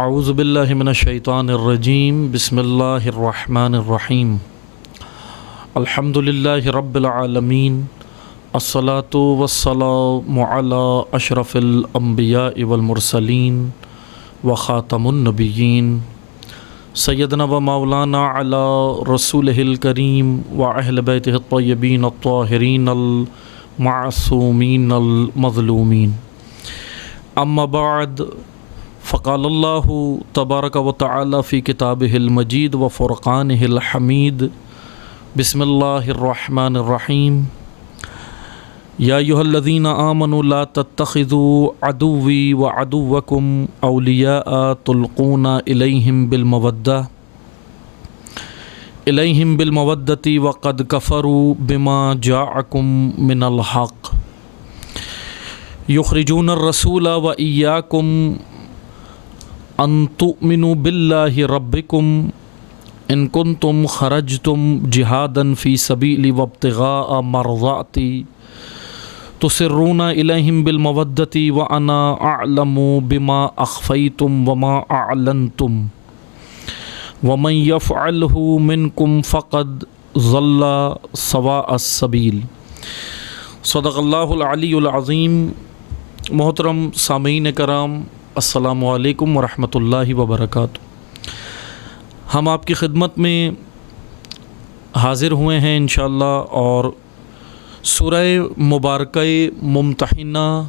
اعوذ باللہ من الشیطان الرجیم بسم اللہ الرحمن الرحیم الحمد للہ رب العالمین الصلاۃ والسلام علی اشرف الانبیاء والمرسلین وخاتم النبیین سیدنا و مولانا علی رسولہ الکریم واہل بیتہ الطیبین الطاہرین المعصومین المظلومین اما بعد فقال اللہ تبارک و تعالی فی کتابہ المجید و فرقانہ الحمید بسم اللہ الرحمن الرحیم یا ایھا الذین آمنوا لا تتخذوا عدوی وعدوکم اولیاء تلقون الیہم بالمودۃ وقد کفروا بما جاءکم من الحق یخرجون الرسول وإیاکم ان تؤمنوا باللہ ربکم ان کنتم خرجتم جہادا فی سبیلی وابتغاء مرضاتی تسرون الیہم بالمودۃ وانا اعلم بما اخفیتم وما اعلنتم ومن یفعلہ منکم فقد ضل سواء السبیل۔ صدق اللہ العلی العظیم۔ محترم سامعین کرام، السلام علیکم ورحمۃ اللہ وبرکاتہ۔ ہم آپ کی خدمت میں حاضر ہوئے ہیں انشاءاللہ، اور سورہ مبارکہ ممتحنہ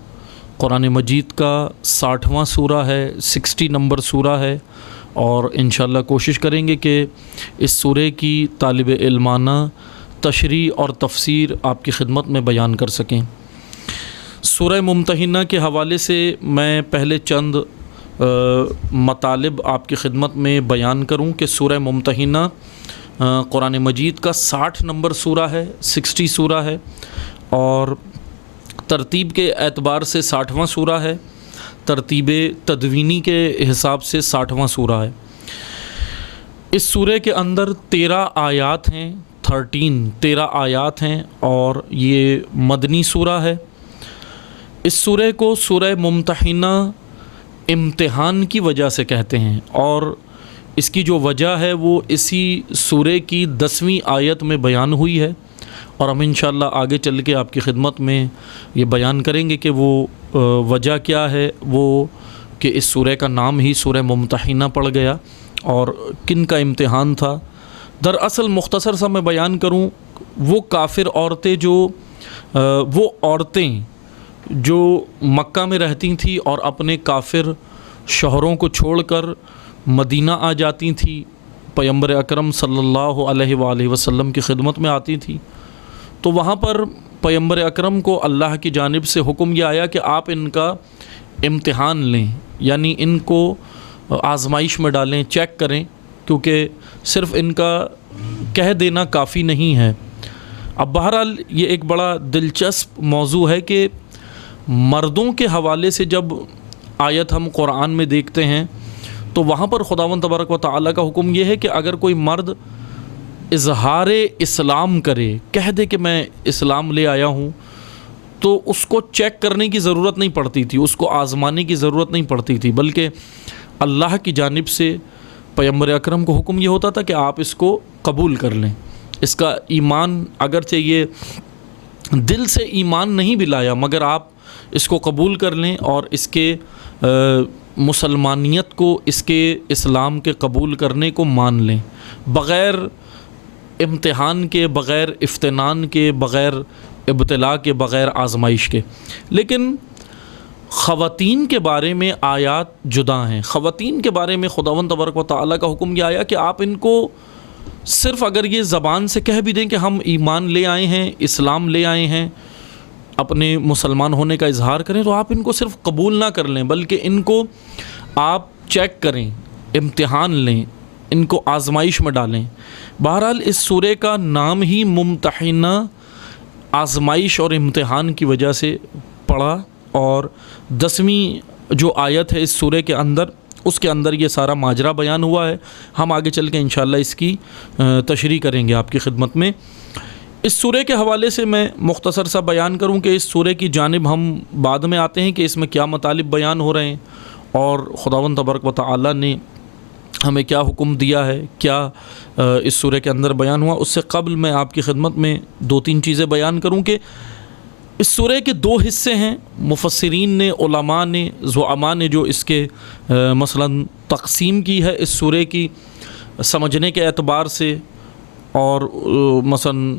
قرآن مجید کا 60واں سورہ ہے، 60 نمبر سورہ ہے، اور انشاءاللہ کوشش کریں گے کہ اس سورہ کی طالب علمانہ تشریح اور تفسیر آپ کی خدمت میں بیان کر سکیں۔ سورہ ممتحنہ کے حوالے سے میں پہلے چند مطالب آپ کی خدمت میں بیان کروں کہ سورہ ممتحنہ قرآن مجید کا 60 نمبر سورہ ہے، 60 سورہ ہے، اور ترتیب کے اعتبار سے 60واں سورہ ہے، ترتیب تدوینی کے حساب سے 60واں سورہ ہے۔ اس سورہ کے اندر 13 آیات ہیں، 13 آیات ہیں، اور یہ مدنی سورہ ہے۔ اس سورہ کو سورہ ممتحنہ امتحان کی وجہ سے کہتے ہیں، اور اس کی جو وجہ ہے وہ اسی سورہ کی 10ویں آیت میں بیان ہوئی ہے، اور ہم انشاءاللہ آگے چل کے آپ کی خدمت میں یہ بیان کریں گے کہ وہ وجہ کیا ہے، وہ کہ اس سورہ کا نام ہی سورہ ممتحنہ پڑ گیا اور کن کا امتحان تھا۔ دراصل مختصر سا میں بیان کروں، وہ کافر عورتیں وہ عورتیں جو مکہ میں رہتی تھیں اور اپنے کافر شوہروں کو چھوڑ کر مدینہ آ جاتی تھیں، پیغمبر اکرم صلی اللہ علیہ وآلہ وسلم کی خدمت میں آتی تھیں، تو وہاں پر پیغمبر اکرم کو اللہ کی جانب سے حکم یہ آیا کہ آپ ان کا امتحان لیں، یعنی ان کو آزمائش میں ڈالیں، چیک کریں، کیونکہ صرف ان کا کہہ دینا کافی نہیں ہے۔ اب بہرحال یہ ایک بڑا دلچسپ موضوع ہے کہ مردوں کے حوالے سے جب آیت ہم قرآن میں دیکھتے ہیں تو وہاں پر خداوند تبارک و تعالیٰ کا حکم یہ ہے کہ اگر کوئی مرد اظہار اسلام کرے، کہہ دے کہ میں اسلام لے آیا ہوں، تو اس کو چیک کرنے کی ضرورت نہیں پڑتی تھی، اس کو آزمانے کی ضرورت نہیں پڑتی تھی، بلکہ اللہ کی جانب سے پیغمبر اکرم کو حکم یہ ہوتا تھا کہ آپ اس کو قبول کر لیں۔ اس کا ایمان، اگرچہ یہ دل سے ایمان نہیں بھی لایا، مگر آپ اس کو قبول کر لیں اور اس کے مسلمانیت کو، اس کے اسلام کے قبول کرنے کو مان لیں، بغیر امتحان کے، بغیر افتنان کے، بغیر ابتلاء کے، بغیر آزمائش کے۔ لیکن خواتین کے بارے میں آیات جدا ہیں۔ خواتین کے بارے میں خداوند تبارک و تعالیٰ کا حکم یہ آیا کہ آپ ان کو صرف اگر یہ زبان سے کہہ بھی دیں کہ ہم ایمان لے آئے ہیں، اسلام لے آئے ہیں، اپنے مسلمان ہونے کا اظہار کریں، تو آپ ان کو صرف قبول نہ کر لیں، بلکہ ان کو آپ چیک کریں، امتحان لیں، ان کو آزمائش میں ڈالیں۔ بہرحال اس سورہ کا نام ہی ممتحنہ آزمائش اور امتحان کی وجہ سے پڑا، اور 10ویں جو آیت ہے اس سورہ کے اندر، اس کے اندر یہ سارا ماجرا بیان ہوا ہے۔ ہم آگے چل کے انشاءاللہ اس کی تشریح کریں گے آپ کی خدمت میں۔ اس سورہ کے حوالے سے میں مختصر سا بیان کروں کہ اس سورہ کی جانب ہم بعد میں آتے ہیں کہ اس میں کیا مطالب بیان ہو رہے ہیں، اور خداوند تبارک و تعالی نے ہمیں کیا حکم دیا ہے، کیا اس سورہ کے اندر بیان ہوا۔ اس سے قبل میں آپ کی خدمت میں 2-3 چیزیں بیان کروں کہ اس سورہ کے 2 حصے ہیں۔ مفسرین نے، علماء نے، زعماء نے جو اس کے مثلاً تقسیم کی ہے اس سورہ کی سمجھنے کے اعتبار سے اور مثلاً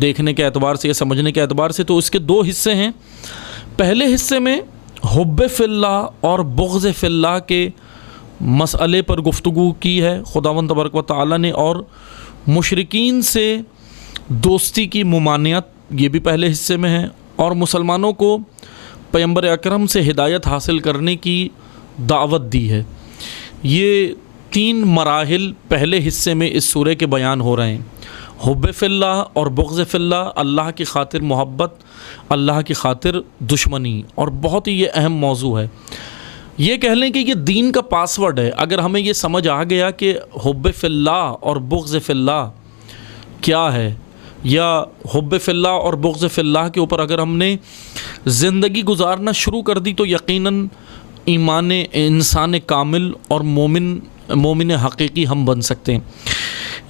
دیکھنے کے اعتبار سے یا سمجھنے کے اعتبار سے، تو اس کے 2 حصے ہیں۔ پہلے حصے میں حب فی اللہ اور بغض فی اللہ کے مسئلے پر گفتگو کی ہے خداوند تبارک و تعالی نے، اور مشرکین سے دوستی کی ممانعت یہ بھی پہلے حصے میں ہے، اور مسلمانوں کو پیغمبر اکرم سے ہدایت حاصل کرنے کی دعوت دی ہے۔ یہ 3 مراحل پہلے حصے میں اس سورہ کے بیان ہو رہے ہیں، حب فی اللہ اور بغض فی اللہ، اللہ کی خاطر محبت، اللہ کی خاطر دشمنی، اور بہت ہی یہ اہم موضوع ہے۔ یہ کہہ لیں کہ یہ دین کا پاسورڈ ہے۔ اگر ہمیں یہ سمجھ آ گیا کہ حب فی اللہ اور بغض فی اللہ کیا ہے، یا حب فی اللہ اور بغض فی اللہ کے اوپر اگر ہم نے زندگی گزارنا شروع کر دی، تو یقیناً ایمان انسان کامل اور مومن حقیقی ہم بن سکتے ہیں۔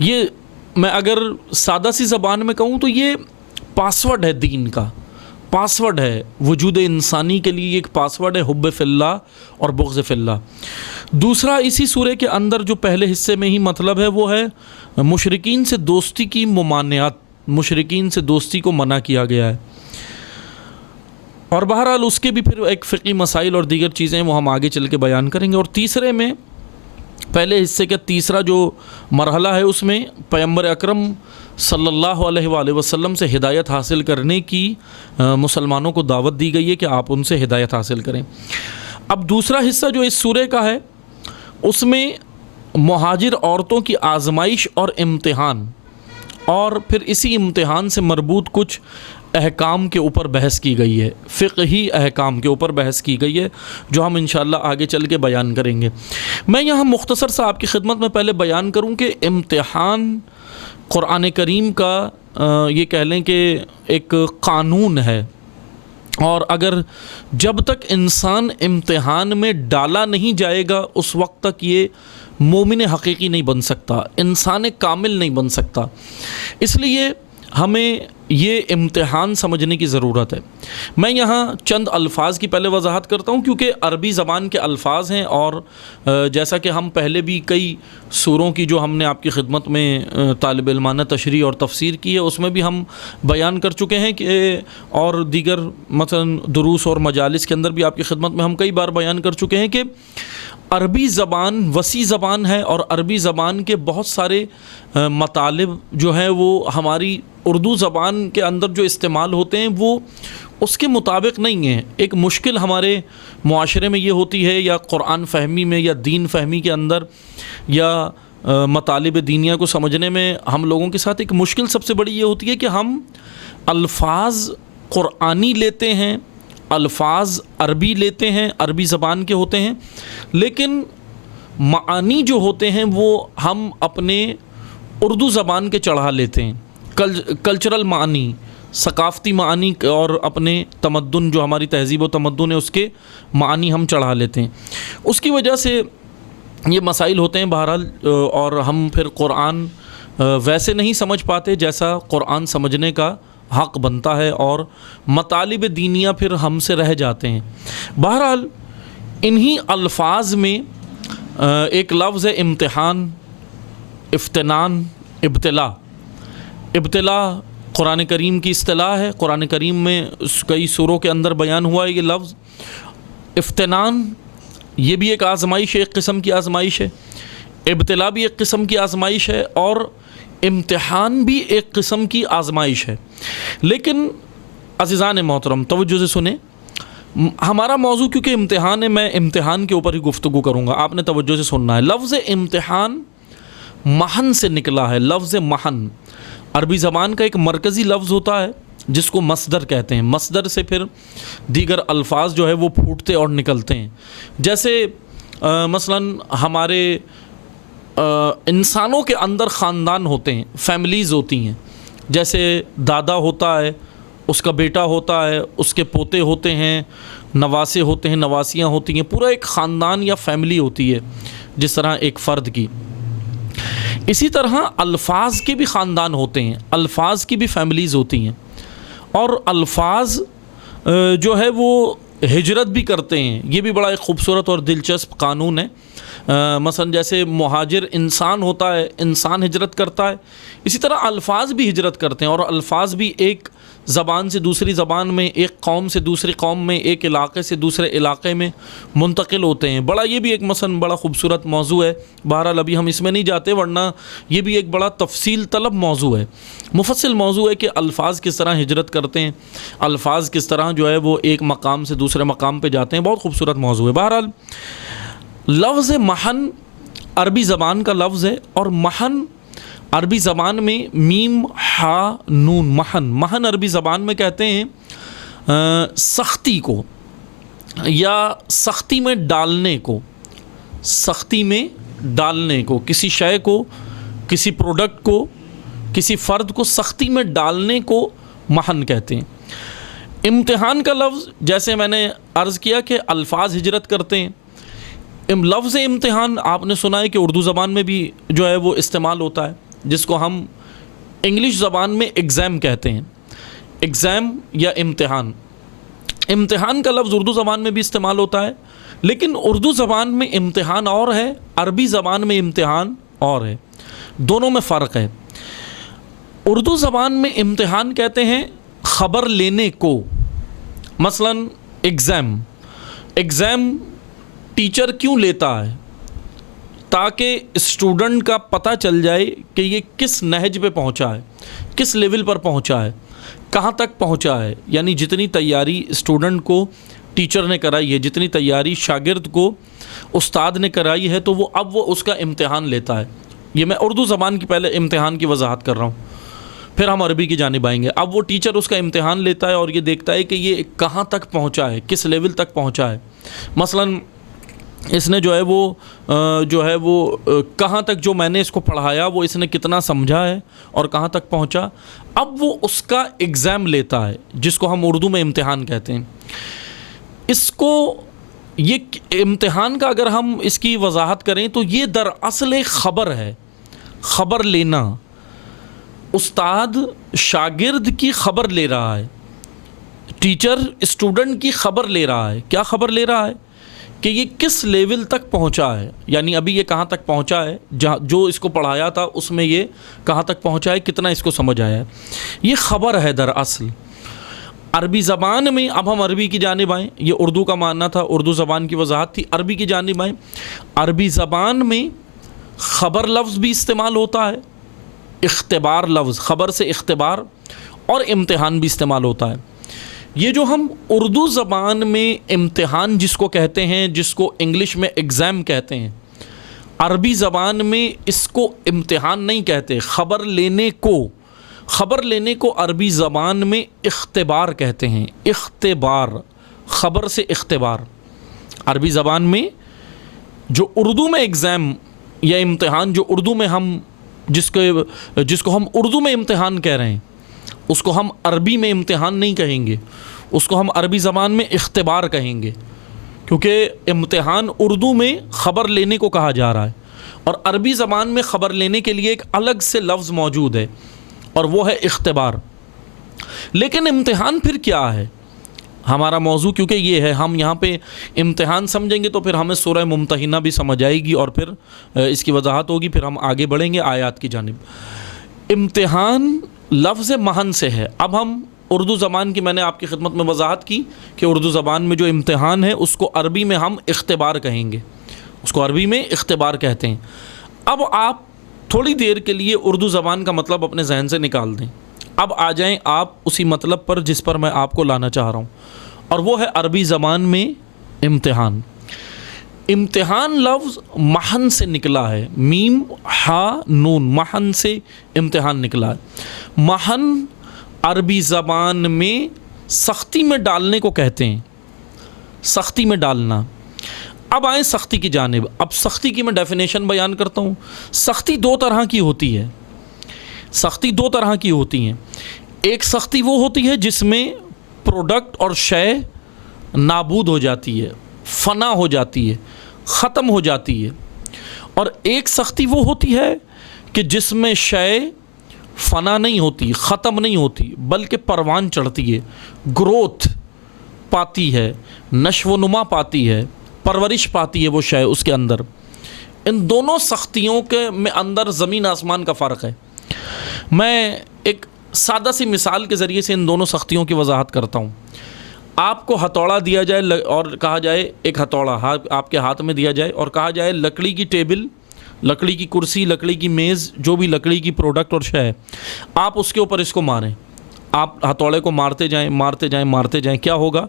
یہ میں اگر سادہ سی زبان میں کہوں تو یہ پاسورڈ ہے، دین کا پاسورڈ ہے، وجود انسانی کے لیے ایک پاسورڈ ہے حب فی اللہ اور بغض فی اللہ۔ دوسرا اسی سورہ کے اندر جو پہلے حصے میں ہی مطلب ہے وہ ہے مشرکین سے دوستی کی ممانعت، مشرکین سے دوستی کو منع کیا گیا ہے، اور بہرحال اس کے بھی پھر ایک فقہی مسائل اور دیگر چیزیں وہ ہم آگے چل کے بیان کریں گے۔ اور تیسرے میں، پہلے حصے کا تیسرا جو مرحلہ ہے، اس میں پیغمبر اکرم صلی اللہ علیہ وآلہ وسلم سے ہدایت حاصل کرنے کی مسلمانوں کو دعوت دی گئی ہے کہ آپ ان سے ہدایت حاصل کریں۔ اب دوسرا حصہ جو اس سورہ کا ہے، اس میں مہاجر عورتوں کی آزمائش اور امتحان، اور پھر اسی امتحان سے مربوط کچھ احکام کے اوپر بحث کی گئی ہے، فقہی احکام کے اوپر بحث کی گئی ہے، جو ہم انشاءاللہ آگے چل کے بیان کریں گے۔ میں یہاں مختصر سا آپ کی خدمت میں پہلے بیان کروں کہ امتحان قرآن کریم کا یہ کہہ لیں کہ ایک قانون ہے، اور اگر جب تک انسان امتحان میں ڈالا نہیں جائے گا اس وقت تک یہ مومن حقیقی نہیں بن سکتا، انسان کامل نہیں بن سکتا۔ اس لیے ہمیں یہ امتحان سمجھنے کی ضرورت ہے۔ میں یہاں چند الفاظ کی پہلے وضاحت کرتا ہوں، کیونکہ عربی زبان کے الفاظ ہیں، اور جیسا کہ ہم پہلے بھی کئی سوروں کی جو ہم نے آپ کی خدمت میں طالب علمانہ تشریح اور تفسیر کی ہے، اس میں بھی ہم بیان کر چکے ہیں کہ اور دیگر مثلا دروس اور مجالس کے اندر بھی آپ کی خدمت میں ہم کئی بار بیان کر چکے ہیں کہ عربی زبان وسیع زبان ہے، اور عربی زبان کے بہت سارے مطالب جو ہیں وہ ہماری اردو زبان کے اندر جو استعمال ہوتے ہیں وہ اس کے مطابق نہیں ہیں۔ ایک مشکل ہمارے معاشرے میں یہ ہوتی ہے، یا قرآن فہمی میں، یا دین فہمی کے اندر، یا مطالب دینیہ کو سمجھنے میں ہم لوگوں کے ساتھ ایک مشکل سب سے بڑی یہ ہوتی ہے کہ ہم الفاظ قرآنی لیتے ہیں، الفاظ عربی لیتے ہیں، عربی زبان کے ہوتے ہیں، لیکن معانی جو ہوتے ہیں وہ ہم اپنے اردو زبان کے چڑھا لیتے ہیں، کلچرل معانی، ثقافتی معانی، اور اپنے تمدن جو ہماری تہذیب و تمدن ہے اس کے معانی ہم چڑھا لیتے ہیں۔ اس کی وجہ سے یہ مسائل ہوتے ہیں بہرحال، اور ہم پھر قرآن ویسے نہیں سمجھ پاتے جیسا قرآن سمجھنے کا حق بنتا ہے، اور مطالب دینیہ پھر ہم سے رہ جاتے ہیں۔ بہرحال انہی الفاظ میں ایک لفظ ہے امتحان، افتنان، ابتلا۔ ابتلا قرآن کریم کی اصطلاح ہے، قرآن کریم میں کئی سوروں کے اندر بیان ہوا ہے یہ لفظ۔ افتنان یہ بھی ایک آزمائش ہے، ایک قسم کی آزمائش ہے، ابتلا بھی ایک قسم کی آزمائش ہے، اور امتحان بھی ایک قسم کی آزمائش ہے۔ لیکن عزیزان محترم توجہ سے سنیں، ہمارا موضوع کیونکہ امتحان ہے، میں امتحان کے اوپر ہی گفتگو کروں گا، آپ نے توجہ سے سننا ہے۔ لفظ امتحان محن سے نکلا ہے۔ لفظ محن عربی زبان کا ایک مرکزی لفظ ہوتا ہے جس کو مصدر کہتے ہیں، مصدر سے پھر دیگر الفاظ جو ہے وہ پھوٹتے اور نکلتے ہیں۔ جیسے مثلا ہمارے انسانوں کے اندر خاندان ہوتے ہیں، فیملیز ہوتی ہیں، جیسے دادا ہوتا ہے، اس کا بیٹا ہوتا ہے، اس کے پوتے ہوتے ہیں، نواسے ہوتے ہیں، نواسیاں ہوتی ہیں، پورا ایک خاندان یا فیملی ہوتی ہے جس طرح ایک فرد کی. اسی طرح الفاظ کے بھی خاندان ہوتے ہیں، الفاظ کی بھی فیملیز ہوتی ہیں، اور الفاظ جو ہے وہ ہجرت بھی کرتے ہیں. یہ بھی بڑا ایک خوبصورت اور دلچسپ قانون ہے. مثلا جیسے مہاجر انسان ہوتا ہے، انسان ہجرت کرتا ہے، اسی طرح الفاظ بھی ہجرت کرتے ہیں، اور الفاظ بھی ایک زبان سے دوسری زبان میں، ایک قوم سے دوسری قوم میں، ایک علاقے سے دوسرے علاقے میں منتقل ہوتے ہیں. بڑا یہ بھی ایک مثلا بڑا خوبصورت موضوع ہے. بہرحال ابھی ہم اس میں نہیں جاتے، ورنہ یہ بھی ایک بڑا تفصیل طلب موضوع ہے، مفصل موضوع ہے کہ الفاظ کس طرح ہجرت کرتے ہیں، الفاظ کس طرح جو ہے وہ ایک مقام سے دوسرے مقام پہ جاتے ہیں. بہت خوبصورت موضوع ہے. بہرحال لفظ محن عربی زبان کا لفظ ہے، اور محن عربی زبان میں میم ہا نون، محن عربی زبان میں کہتے ہیں سختی کو یا سختی میں ڈالنے کو، سختی میں ڈالنے کو، کسی شے کو، کسی پروڈکٹ کو، کسی فرد کو سختی میں ڈالنے کو محن کہتے ہیں. امتحان کا لفظ جیسے میں نے عرض کیا کہ الفاظ ہجرت کرتے ہیں. لفظ امتحان آپ نے سنا ہے کہ اردو زبان میں بھی جو ہے وہ استعمال ہوتا ہے، جس کو ہم انگلش زبان میں ایگزام کہتے ہیں. ایگزام یا امتحان، امتحان کا لفظ اردو زبان میں بھی استعمال ہوتا ہے، لیکن اردو زبان میں امتحان اور ہے، عربی زبان میں امتحان اور ہے، دونوں میں فرق ہے. اردو زبان میں امتحان کہتے ہیں خبر لینے کو. مثلا ایگزام ٹیچر کیوں لیتا ہے؟ تاکہ اسٹوڈنٹ کا پتہ چل جائے کہ یہ کس نہج پہ پہنچا ہے، کس لیول پر پہنچا ہے، کہاں تک پہنچا ہے. یعنی جتنی تیاری اسٹوڈنٹ کو ٹیچر نے کرائی ہے، جتنی تیاری شاگرد کو استاد نے کرائی ہے، تو اب وہ اس کا امتحان لیتا ہے. یہ میں اردو زبان کی پہلے امتحان کی وضاحت کر رہا ہوں، پھر ہم عربی کی جانب آئیں گے. اب وہ ٹیچر اس کا امتحان لیتا ہے اور یہ دیکھتا ہے کہ یہ کہاں تک پہنچا ہے، کس لیول تک پہنچا ہے. مثلاً اس نے جو ہے وہ کہاں تک جو میں نے اس کو پڑھایا وہ اس نے کتنا سمجھا ہے اور کہاں تک پہنچا. اب وہ اس کا ایگزام لیتا ہے، جس کو ہم اردو میں امتحان کہتے ہیں. اس کو یہ امتحان کا اگر ہم اس کی وضاحت کریں تو یہ دراصل ایک خبر ہے، خبر لینا. استاد شاگرد کی خبر لے رہا ہے، ٹیچر اسٹوڈنٹ کی خبر لے رہا ہے. کیا خبر لے رہا ہے؟ کہ یہ کس لیول تک پہنچا ہے، یعنی ابھی یہ کہاں تک پہنچا ہے، جو اس کو پڑھایا تھا اس میں یہ کہاں تک پہنچا ہے، کتنا اس کو سمجھ آیا ہے. یہ خبر ہے دراصل عربی زبان میں. اب ہم عربی کی جانب آئیں. یہ اردو کا معنی تھا، اردو زبان کی وضاحت تھی. عربی کی جانب آئیں. عربی زبان میں خبر لفظ بھی استعمال ہوتا ہے، اختبار لفظ، خبر سے اختبار، اور امتحان بھی استعمال ہوتا ہے. یہ جو ہم اردو زبان میں امتحان جس کو کہتے ہیں، جس کو انگلش میں ایگزام کہتے ہیں، عربی زبان میں اس کو امتحان نہیں کہتے. خبر لینے کو عربی زبان میں اختبار کہتے ہیں. اختبار، خبر سے اختبار. عربی زبان میں جو اردو میں ایگزام یا امتحان، جو اردو میں ہم جس کو ہم اردو میں امتحان کہہ رہے ہیں، اس کو ہم عربی میں امتحان نہیں کہیں گے، اس کو ہم عربی زبان میں اختبار کہیں گے. کیونکہ امتحان اردو میں خبر لینے کو کہا جا رہا ہے، اور عربی زبان میں خبر لینے کے لیے ایک الگ سے لفظ موجود ہے، اور وہ ہے اختبار. لیکن امتحان پھر کیا ہے؟ ہمارا موضوع کیونکہ یہ ہے، ہم یہاں پہ امتحان سمجھیں گے تو پھر ہمیں سورہ ممتحنہ بھی سمجھ آئے گی، اور پھر اس کی وضاحت ہوگی، پھر ہم آگے بڑھیں گے آیات کی جانب. امتحان لفظ محن سے ہے. اب ہم اردو زبان کی، میں نے آپ کی خدمت میں وضاحت کی کہ اردو زبان میں جو امتحان ہے اس کو عربی میں ہم اختبار کہیں گے، اس کو عربی میں اختبار کہتے ہیں. اب آپ تھوڑی دیر کے لیے اردو زبان کا مطلب اپنے ذہن سے نکال دیں. اب آ جائیں آپ اسی مطلب پر جس پر میں آپ کو لانا چاہ رہا ہوں، اور وہ ہے عربی زبان میں امتحان. امتحان لفظ محن سے نکلا ہے، میم ہا نون، محن سے امتحان نکلا ہے. محن عربی زبان میں سختی میں ڈالنے کو کہتے ہیں، سختی میں ڈالنا. اب آئیں سختی کی جانب. اب سختی کی میں ڈیفینیشن بیان کرتا ہوں. سختی دو طرح کی ہوتی ہے، سختی دو طرح کی ہوتی ہیں. ایک سختی وہ ہوتی ہے جس میں پروڈکٹ اور شے نابود ہو جاتی ہے، فنا ہو جاتی ہے، ختم ہو جاتی ہے. اور ایک سختی وہ ہوتی ہے کہ جس میں شے فنا نہیں ہوتی، ختم نہیں ہوتی، بلکہ پروان چڑھتی ہے، گروتھ پاتی ہے، نشو و نما پاتی ہے، پرورش پاتی ہے وہ شے اس کے اندر. ان دونوں سختیوں کے میں اندر زمین آسمان کا فرق ہے. میں ایک سادہ سی مثال کے ذریعے سے ان دونوں سختیوں کی وضاحت کرتا ہوں. آپ کو ہتھوڑا دیا جائے اور کہا جائے، ایک ہتھوڑا آپ کے ہاتھ میں دیا جائے اور کہا جائے لکڑی کی ٹیبل، لکڑی کی کرسی، لکڑی کی میز، جو بھی لکڑی کی پروڈکٹ اور شے ہے، آپ اس کے اوپر اس کو ماریں. آپ ہتھوڑے کو مارتے جائیں مارتے جائیں مارتے جائیں، کیا ہوگا؟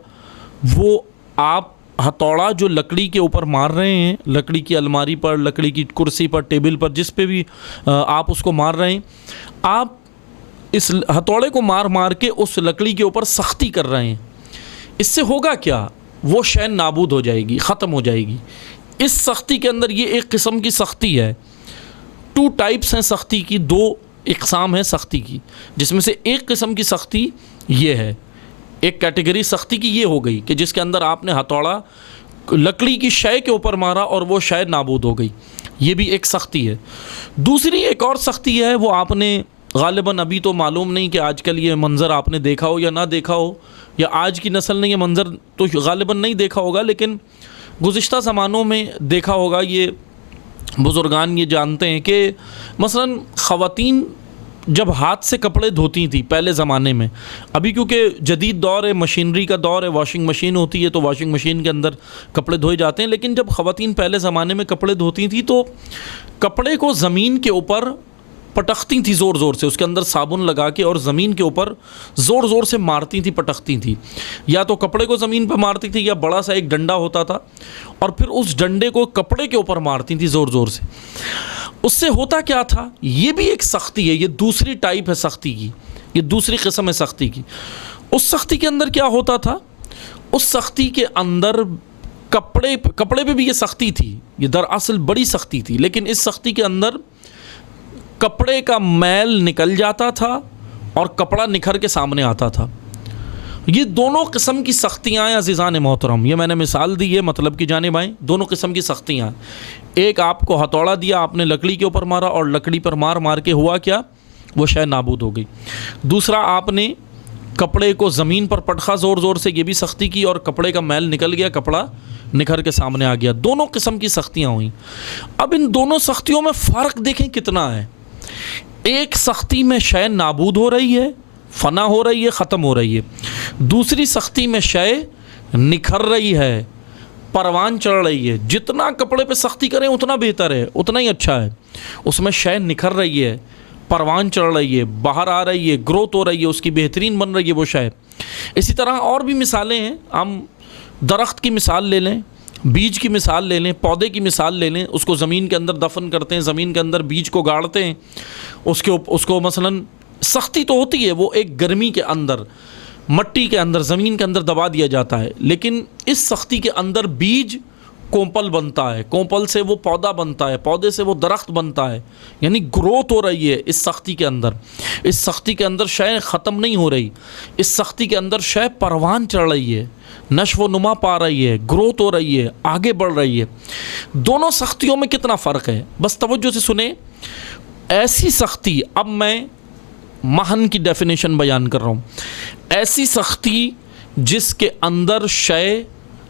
وہ آپ ہتھوڑا جو لکڑی کے اوپر مار رہے ہیں، لکڑی کی الماری پر، لکڑی کی کرسی پر، ٹیبل پر، جس پہ بھی آپ اس کو مار رہے ہیں، آپ اس ہتھوڑے کو مار مار کے اس لکڑی کے اوپر سختی کر رہے ہیں. اس سے ہوگا کیا؟ وہ شے نابود ہو جائے گی، ختم ہو جائے گی. اس سختی کے اندر یہ ایک قسم کی سختی ہے. 2 ٹائپس ہیں سختی کی، 2 اقسام ہیں سختی کی، جس میں سے ایک قسم کی سختی یہ ہے. ایک کیٹیگری سختی کی یہ ہو گئی کہ جس کے اندر آپ نے ہتھوڑا لکڑی کی شے کے اوپر مارا اور وہ شے نابود ہو گئی، یہ بھی ایک سختی ہے. دوسری ایک اور سختی ہے، وہ آپ نے غالباً ابھی تو معلوم نہیں کہ آج کل یہ منظر آپ نے دیکھا ہو یا نہ دیکھا ہو، یا آج کی نسل نے یہ منظر تو غالباً نہیں دیکھا ہوگا، لیکن گزشتہ زمانوں میں دیکھا ہوگا. یہ بزرگان یہ جانتے ہیں کہ مثلاً خواتین جب ہاتھ سے کپڑے دھوتی تھیں پہلے زمانے میں، ابھی کیونکہ جدید دور ہے، مشینری کا دور ہے، واشنگ مشین ہوتی ہے تو واشنگ مشین کے اندر کپڑے دھوئے جاتے ہیں، لیکن جب خواتین پہلے زمانے میں کپڑے دھوتی تھیں تو کپڑے کو زمین کے اوپر پٹختی تھی زور زور سے، اس کے اندر صابن لگا کے، اور زمین کے اوپر زور زور سے مارتی تھی، پٹختی تھی. یا تو کپڑے کو زمین پہ مارتی تھی، یا بڑا سا ایک ڈنڈا ہوتا تھا اور پھر اس ڈنڈے کو کپڑے کے اوپر مارتی تھی زور زور سے. اس سے ہوتا کیا تھا؟ یہ بھی ایک سختی ہے، یہ دوسری ٹائپ ہے سختی کی، یہ دوسری قسم ہے سختی کی. اس سختی کے اندر کیا ہوتا تھا؟ اس سختی کے اندر کپڑے پہ بھی یہ سختی تھی، یہ دراصل بڑی سختی تھی، لیکن اس سختی کے اندر کپڑے کا میل نکل جاتا تھا اور کپڑا نکھر کے سامنے آتا تھا. یہ دونوں قسم کی سختیاں ہیں عزیزان محترم. یہ میں نے مثال دی ہے مطلب کی جانب آئیں. دونوں قسم کی سختیاں، ایک آپ کو ہتھوڑا دیا، آپ نے لکڑی کے اوپر مارا اور لکڑی پر مار مار کے ہوا کیا؟ وہ شے نابود ہو گئی. دوسرا آپ نے کپڑے کو زمین پر پٹخا زور زور سے، یہ بھی سختی کی، اور کپڑے کا میل نکل گیا، کپڑا نکھر کے سامنے آ گیا. دونوں قسم کی سختیاں ہوئیں. اب ان دونوں سختیوں میں فرق دیکھیں کتنا ہے. ایک سختی میں شے نابود ہو رہی ہے، فنا ہو رہی ہے، ختم ہو رہی ہے. دوسری سختی میں شے نکھر رہی ہے، پروان چڑھ رہی ہے. جتنا کپڑے پہ سختی کریں اتنا بہتر ہے، اتنا ہی اچھا ہے. اس میں شے نکھر رہی ہے، پروان چڑھ رہی ہے، باہر آ رہی ہے، گروتھ ہو رہی ہے، اس کی بہترین بن رہی ہے وہ شے. اسی طرح اور بھی مثالیں ہیں. ہم درخت کی مثال لے لیں، بیج کی مثال لے لیں، پودے کی مثال لے لیں. اس کو زمین کے اندر دفن کرتے ہیں، زمین کے اندر بیج کو گاڑتے ہیں، اس کو مثلاً سختی تو ہوتی ہے، وہ ایک گرمی کے اندر، مٹی کے اندر، زمین کے اندر دبا دیا جاتا ہے. لیکن اس سختی کے اندر بیج کومپل بنتا ہے، کومپل سے وہ پودا بنتا ہے، پودے سے وہ درخت بنتا ہے. یعنی گروتھ ہو رہی ہے اس سختی کے اندر. اس سختی کے اندر شے ختم نہیں ہو رہی، اس سختی کے اندر شے پروان چڑھ رہی ہے، نشو و نما پا رہی ہے، گروتھ ہو رہی ہے، آگے بڑھ رہی ہے. دونوں سختیوں میں کتنا فرق ہے، بس توجہ سے سنیں. ایسی سختی، اب میں محن کی ڈیفینیشن بیان کر رہا ہوں. ایسی سختی جس کے اندر شے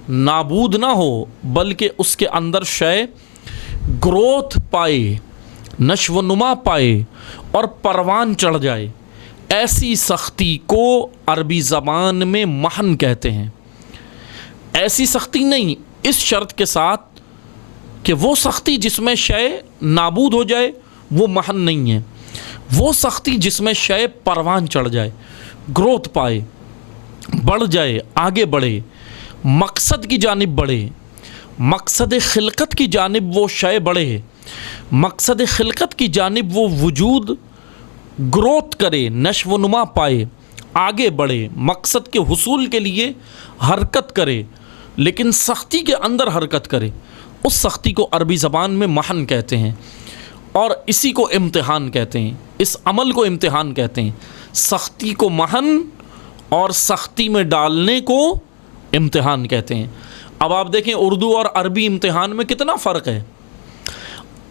نابود نہ ہو بلکہ اس کے اندر شے گروتھ پائے، نشو و نما پائے اور پروان چڑھ جائے، ایسی سختی کو عربی زبان میں محن کہتے ہیں. ایسی سختی نہیں، اس شرط کے ساتھ کہ وہ سختی جس میں شے نابود ہو جائے وہ محن نہیں ہے. وہ سختی جس میں شے پروان چڑھ جائے، گروتھ پائے، بڑھ جائے، آگے بڑھے، مقصد کی جانب بڑھے، مقصد خلقت کی جانب وہ شے بڑھے، مقصد خلقت کی جانب وہ وجود گروتھ کرے، نشو و نما پائے، آگے بڑھے، مقصد کے حصول کے لیے حرکت کرے، لیکن سختی کے اندر حرکت کرے. اس سختی کو عربی زبان میں محن کہتے ہیں، اور اسی کو امتحان کہتے ہیں. اس عمل کو امتحان کہتے ہیں. سختی کو محن اور سختی میں ڈالنے کو امتحان کہتے ہیں۔ اب آپ دیکھیں اردو اور عربی امتحان میں کتنا فرق ہے۔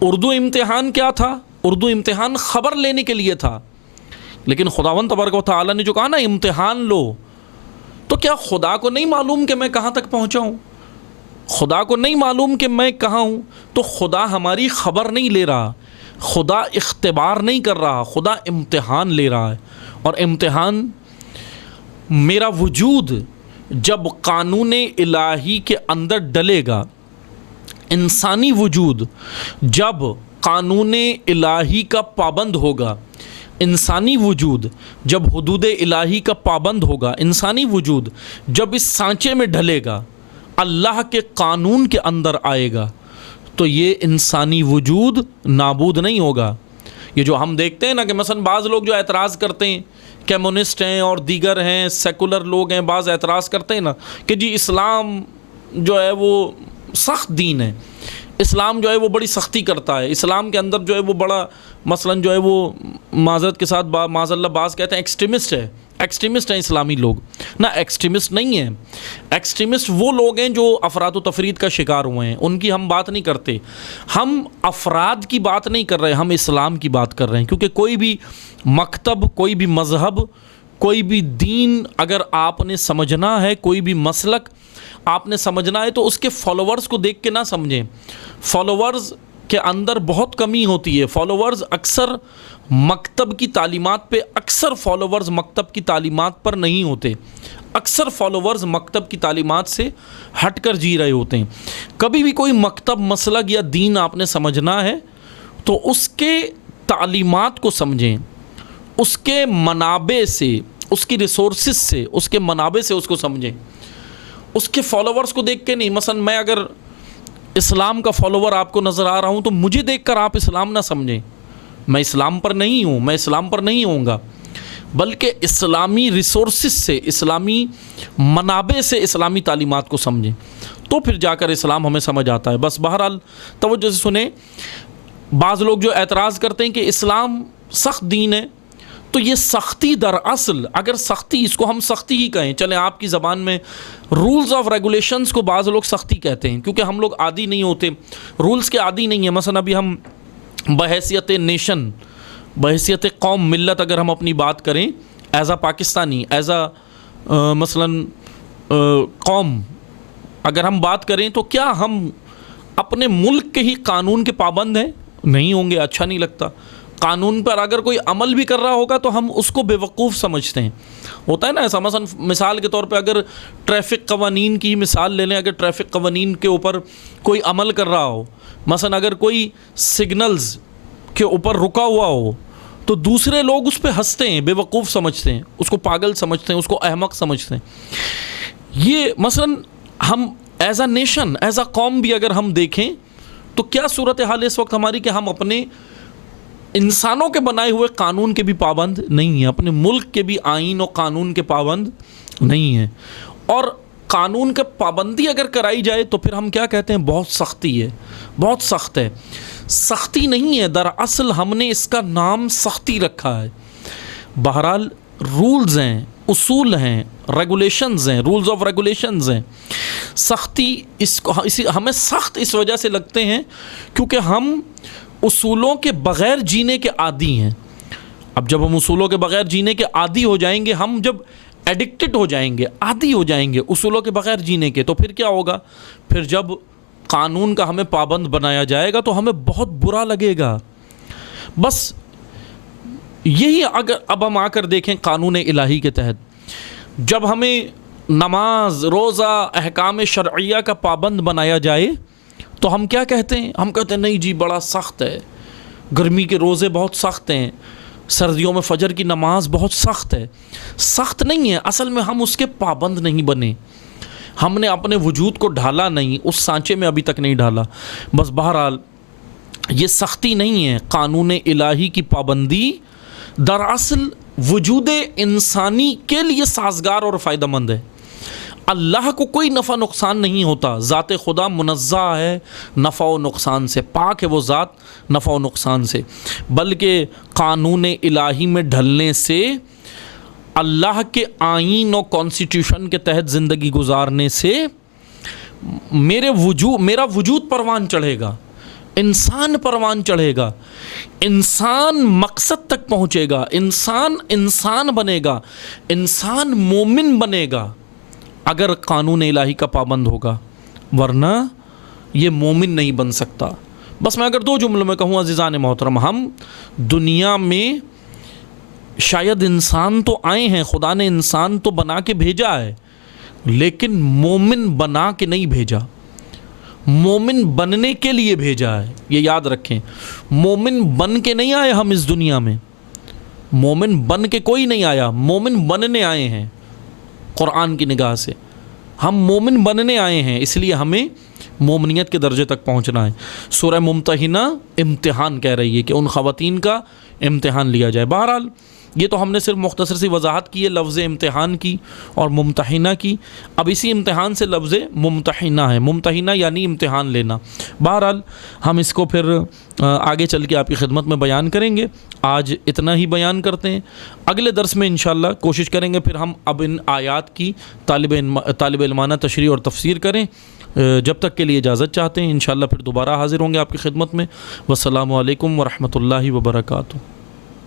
اردو امتحان کیا تھا؟ اردو امتحان خبر لینے کے لیے تھا، لیکن خداوند تبارک و تعالیٰ نے جو کہا نا امتحان لو، تو کیا خدا کو نہیں معلوم کہ میں کہاں تک پہنچا ہوں؟ خدا کو نہیں معلوم کہ میں کہاں ہوں؟ تو خدا ہماری خبر نہیں لے رہا، خدا اختبار نہیں کر رہا، خدا امتحان لے رہا ہے۔ اور امتحان میرا وجود جب قانون الہی کے اندر ڈلے گا، انسانی وجود جب قانون الہی کا پابند ہوگا، انسانی وجود جب حدود الہی کا پابند ہوگا، انسانی وجود جب اس سانچے میں ڈھلے گا، اللہ کے قانون کے اندر آئے گا، تو یہ انسانی وجود نابود نہیں ہوگا۔ یہ جو ہم دیکھتے ہیں نا کہ مثلا بعض لوگ جو اعتراض کرتے ہیں، کمیونسٹ ہیں اور دیگر ہیں، سیکولر لوگ ہیں، بعض اعتراض کرتے ہیں نا کہ جی اسلام جو ہے وہ سخت دین ہے، اسلام جو ہے وہ بڑی سختی کرتا ہے، اسلام کے اندر جو ہے وہ بڑا مثلا جو ہے وہ معذرت کے ساتھ معاذ اللہ بعض کہتے ہیں ایکسٹریمسٹ ہیں اسلامی لوگ۔ نہ ایکسٹریمسٹ نہیں ہیں، ایکسٹریمسٹ وہ لوگ ہیں جو افراد و تفرید کا شکار ہوئے ہیں، ان کی ہم بات نہیں کرتے، ہم افراد کی بات نہیں کر رہے، ہم اسلام کی بات کر رہے ہیں۔ کیونکہ کوئی بھی مکتب، کوئی بھی مذہب، کوئی بھی دین اگر آپ نے سمجھنا ہے، کوئی بھی مسلک آپ نے سمجھنا ہے، تو اس کے فالوورز کو دیکھ کے نہ سمجھیں۔ فالوورز کے اندر بہت کمی ہوتی ہے، فالوورز اکثر مکتب کی تعلیمات پہ، اکثر فالوورز مکتب کی تعلیمات پر نہیں ہوتے، اکثر فالوورز مکتب کی تعلیمات سے ہٹ کر جی رہے ہوتے ہیں۔ کبھی بھی کوئی مکتب، مسلک یا دین آپ نے سمجھنا ہے تو اس کے تعلیمات کو سمجھیں، اس کے منابع سے، اس کی ریسورسز سے، اس کے منابع سے اس کو سمجھیں، اس کے فالوورز کو دیکھ کے نہیں۔ مثلا میں اگر اسلام کا فالوور آپ کو نظر آ رہا ہوں تو مجھے دیکھ کر آپ اسلام نہ سمجھیں، میں اسلام پر نہیں ہوں، میں اسلام پر نہیں ہوں گا، بلکہ اسلامی ریسورسز سے، اسلامی منابع سے اسلامی تعلیمات کو سمجھیں، تو پھر جا کر اسلام ہمیں سمجھ آتا ہے۔ بس بہرحال توجہ سے سنیں، بعض لوگ جو اعتراض کرتے ہیں کہ اسلام سخت دین ہے، تو یہ سختی دراصل، اگر سختی، اس کو ہم سختی ہی کہیں، چلیں آپ کی زبان میں رولز آف ریگولیشنز کو بعض لوگ سختی کہتے ہیں، کیونکہ ہم لوگ عادی نہیں ہوتے، رولز کے عادی نہیں ہیں۔ مثلا ابھی ہم بحیثیت نیشن، بحیثیت قوم، ملت، اگر ہم اپنی بات کریں as a Pakistani, as a مثلا قوم اگر ہم بات کریں، تو کیا ہم اپنے ملک کے ہی قانون کے پابند ہیں؟ نہیں ہوں گے، اچھا نہیں لگتا۔ قانون پر اگر کوئی عمل بھی کر رہا ہوگا تو ہم اس کو بے وقوف سمجھتے ہیں، ہوتا ہے نا ایسا۔ مثلا مثال کے طور پہ اگر ٹریفک قوانین کی مثال لے لیں، اگر ٹریفک قوانین کے اوپر کوئی عمل کر رہا ہو، مثلا اگر کوئی سگنلز کے اوپر رکا ہوا ہو، تو دوسرے لوگ اس پہ ہنستے ہیں، بے وقوف سمجھتے ہیں، اس کو پاگل سمجھتے ہیں، اس کو احمق سمجھتے ہیں۔ یہ مثلا ہم as a nation, as a قوم بھی اگر ہم دیکھیں تو کیا صورتحال اس وقت ہماری کہ ہم اپنے انسانوں کے بنائے ہوئے قانون کے بھی پابند نہیں ہیں، اپنے ملک کے بھی آئین و قانون کے پابند نہیں ہیں۔ اور قانون کا پابندی اگر کرائی جائے تو پھر ہم کیا کہتے ہیں؟ بہت سختی ہے، بہت سخت ہے۔ سختی نہیں ہے، دراصل ہم نے اس کا نام سختی رکھا ہے۔ بہرحال رولز ہیں، اصول ہیں، ریگولیشنز ہیں، رولز آف ریگولیشنز ہیں۔ سختی ہمیں سخت اس وجہ سے لگتے ہیں کیونکہ ہم اصولوں کے بغیر جینے کے عادی ہیں۔ اب جب ہم اصولوں کے بغیر جینے کے عادی ہو جائیں گے، ہم جب ایڈکٹڈ ہو جائیں گے، عادی ہو جائیں گے اصولوں کے بغیر جینے کے، تو پھر کیا ہوگا؟ پھر جب قانون کا ہمیں پابند بنایا جائے گا تو ہمیں بہت برا لگے گا۔ بس یہی اگر اب ہم آ کر دیکھیں قانون الہی کے تحت، جب ہمیں نماز، روزہ، احکام شرعیہ کا پابند بنایا جائے تو ہم کیا کہتے ہیں؟ ہم کہتے ہیں نہیں جی بڑا سخت ہے، گرمی کے روزے بہت سخت ہیں، سردیوں میں فجر کی نماز بہت سخت ہے۔ سخت نہیں ہے، اصل میں ہم اس کے پابند نہیں بنے، ہم نے اپنے وجود کو ڈھالا نہیں، اس سانچے میں ابھی تک نہیں ڈھالا۔ بس بہرحال یہ سختی نہیں ہے، قانون الہی کی پابندی دراصل وجود انسانی کے لیے سازگار اور فائدہ مند ہے۔ اللہ کو کوئی نفع نقصان نہیں ہوتا، ذات خدا منزہ ہے نفع و نقصان سے، پاک ہے وہ ذات نفع و نقصان سے، بلکہ قانون الہی میں ڈھلنے سے اللہ کے آئین اور کانسٹیٹیوشن کے تحت زندگی گزارنے سے میرا وجود پروان چڑھے گا، انسان پروان چڑھے گا، انسان مقصد تک پہنچے گا، انسان بنے گا، انسان مومن بنے گا اگر قانون الہی کا پابند ہوگا، ورنہ یہ مومن نہیں بن سکتا۔ بس میں اگر 2 جملوں میں کہوں عزیزان محترم، ہم دنیا میں شاید انسان تو آئے ہیں، خدا نے انسان تو بنا کے بھیجا ہے، لیکن مومن بنا کے نہیں بھیجا، مومن بننے کے لیے بھیجا ہے۔ یہ یاد رکھیں، مومن بن کے نہیں آئے ہم اس دنیا میں، مومن بن کے کوئی نہیں آیا، مومن بننے آئے ہیں۔ قرآن کی نگاہ سے ہم مومن بننے آئے ہیں، اس لیے ہمیں مومنیت کے درجے تک پہنچنا ہے۔ سورہ ممتحنہ امتحان کہہ رہی ہے کہ ان خواتین کا امتحان لیا جائے۔ بہرحال یہ تو ہم نے صرف مختصر سی وضاحت کی ہے لفظ امتحان کی اور ممتحنہ کی۔ اب اسی امتحان سے لفظ ممتحنہ ہے، ممتحنہ یعنی امتحان لینا۔ بہرحال ہم اس کو پھر آگے چل کے آپ کی خدمت میں بیان کریں گے۔ آج اتنا ہی بیان کرتے ہیں، اگلے درس میں انشاءاللہ کوشش کریں گے پھر ہم اب ان آیات کی طالب علمانہ تشریح اور تفسیر کریں۔ جب تک کے لیے اجازت چاہتے ہیں، انشاءاللہ پھر دوبارہ حاضر ہوں گے آپ کی خدمت میں۔ والسلام علیکم ورحمۃ اللہ وبرکاتہ۔